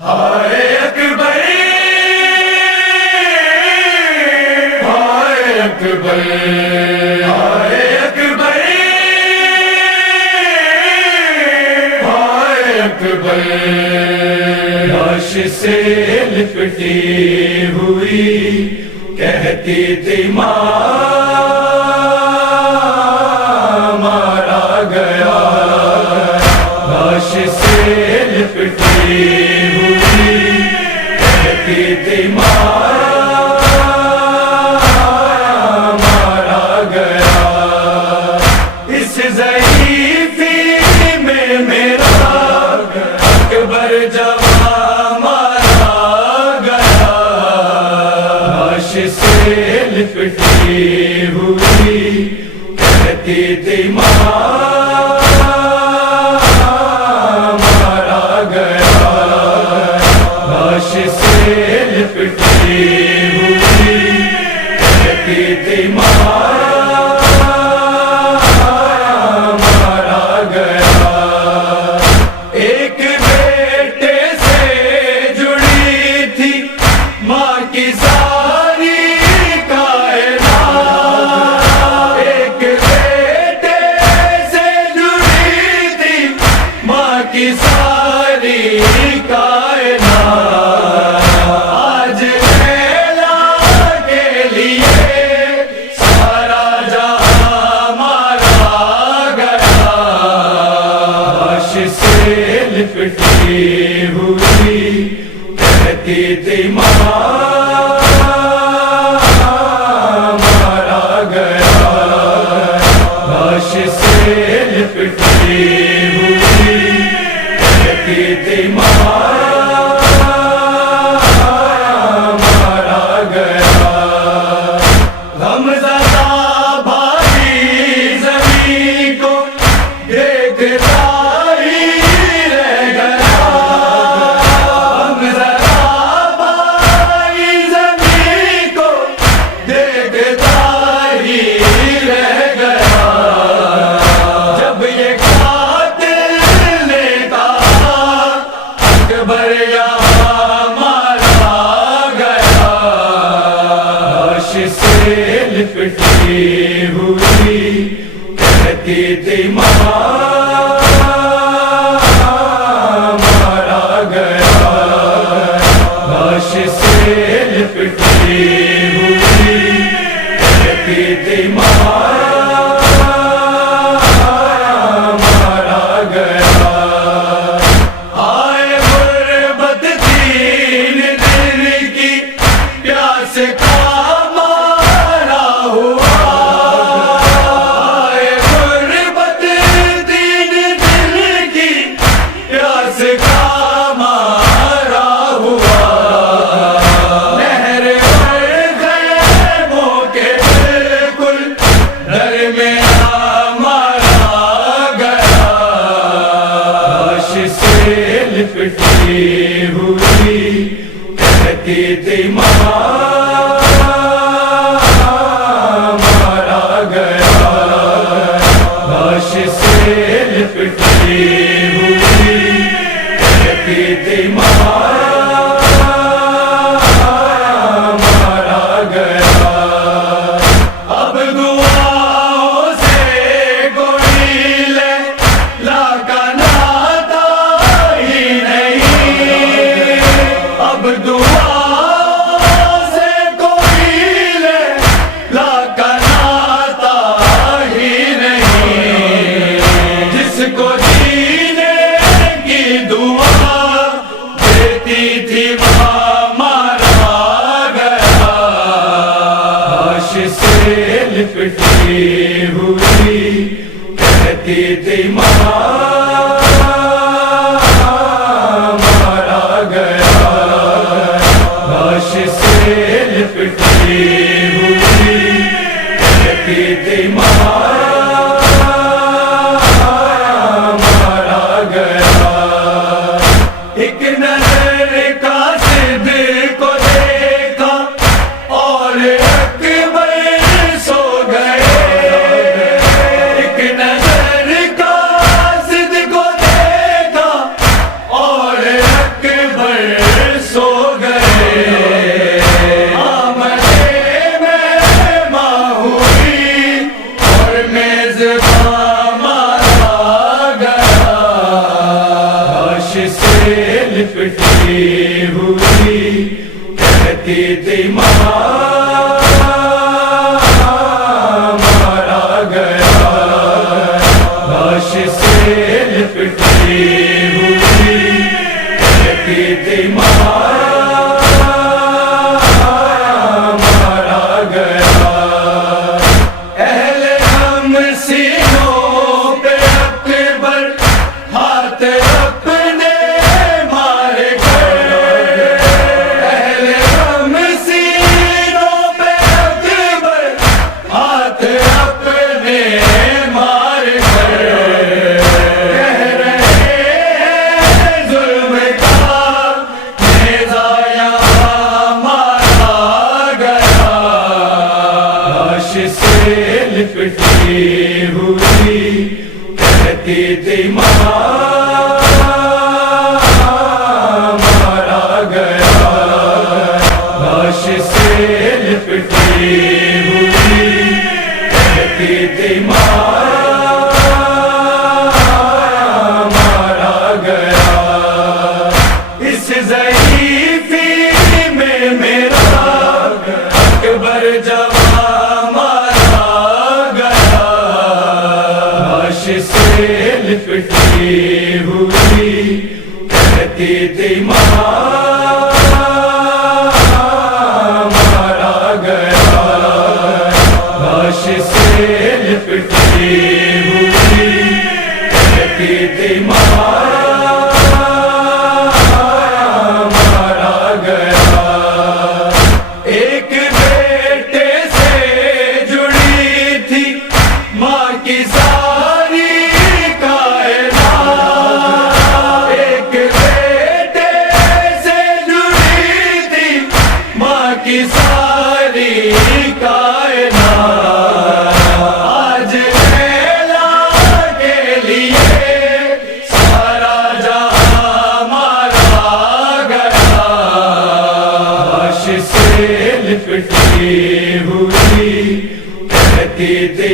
ہائے اکبر ہائے اکبر ہائے اکبر ہائے اکبر لاش سے لپٹی ہوئی کہتی تھی ماں مارا گیا لاش سے لپٹی ہوئی کہتی تھی ماں مارا گیا اس ضعیفی میں میرا اکبر جوان مارا گیا لاش سے لپٹی ہوئی کہتی تھی ماں مارا گیا لاش سے لپٹی ہوئی کہتی تھی ماں مارا گیا ایک بیٹے سے جڑی تھی ماں کی ساری کائنات ایک بیٹے سے جڑی تھی ماں کی ساری کائنات آج لیلا کے لیے سارا جہاں مارا گیا لاش سے لپٹی ہوئی کہتی تھی ماں مارا گیا لاش سے لپٹی ہوئی کہتی تھی ماں مارا گیا غم زدہ بھاری زمین کو دیکھتا ہی رہ گیا غم زدہ بھاری زمین کو دیکھتا ہی رہ گیا جب یہ قاتل نے کہا اکبر یہاں مارا گیا لاش سے لپٹی ہوئی کہتی تھی ماں مارا گیا لاش سے لپٹی ہوئی کہتی تھی ماں مارا گیا آئے غربت تین دن کی پیاس کا مارا ہوا آئے غربت تین دن کی پیاس کا مارا ہوا نہر خیموں کے بالکل درمیان مارا گیا لاش سے لپٹی ہوئی کہتی تھی ماں مارا گیا لاش سے لپٹی ہوئی کہتی تھی ماں مارا گیا اب دعاؤں سے کوئی لیلا کا ناتا ہی نہیں اب دعاؤں سے کوئی لیلا کا ناتا ہی نہیں جس کو جینے کی دعا دیتی لاش سے لپٹی ہوئی کہتی تھی مارا گیا، لاش سے لپٹی ہوئی کہتی تھی مارا گیا، اہل ہم سینوں پہ اکبر ہاتھ اپنے مار گئے، اہل ہم سینوں پہ اکبر ہاتھ اپنے مار گئے، کہہ رہے ہیں ظلم کا نیزہ یہاں مارا گیا، لاش سے لپٹی ہوئی کہتی تھی مارا گیا، لاش سے لپٹی ہوئی کہتی تھی مارا گیا، اس ضعیفی میں میرا اکبر جوان مارا گیا، لاش سے لپٹی ہوئی کہتی تھی مارا گیا، لاش سے لپٹی ہوئی کہتی تھی مارا گیا، ایک بیٹے سے جڑی تھی ماں کی ساری کائنات، ایک بیٹے سے جڑی تھی ماں کی ساری کائنات، آج لیلا کے لیے سارا جہاں مارا گیا، لاش سے لپٹی ہوئی کہتی تھی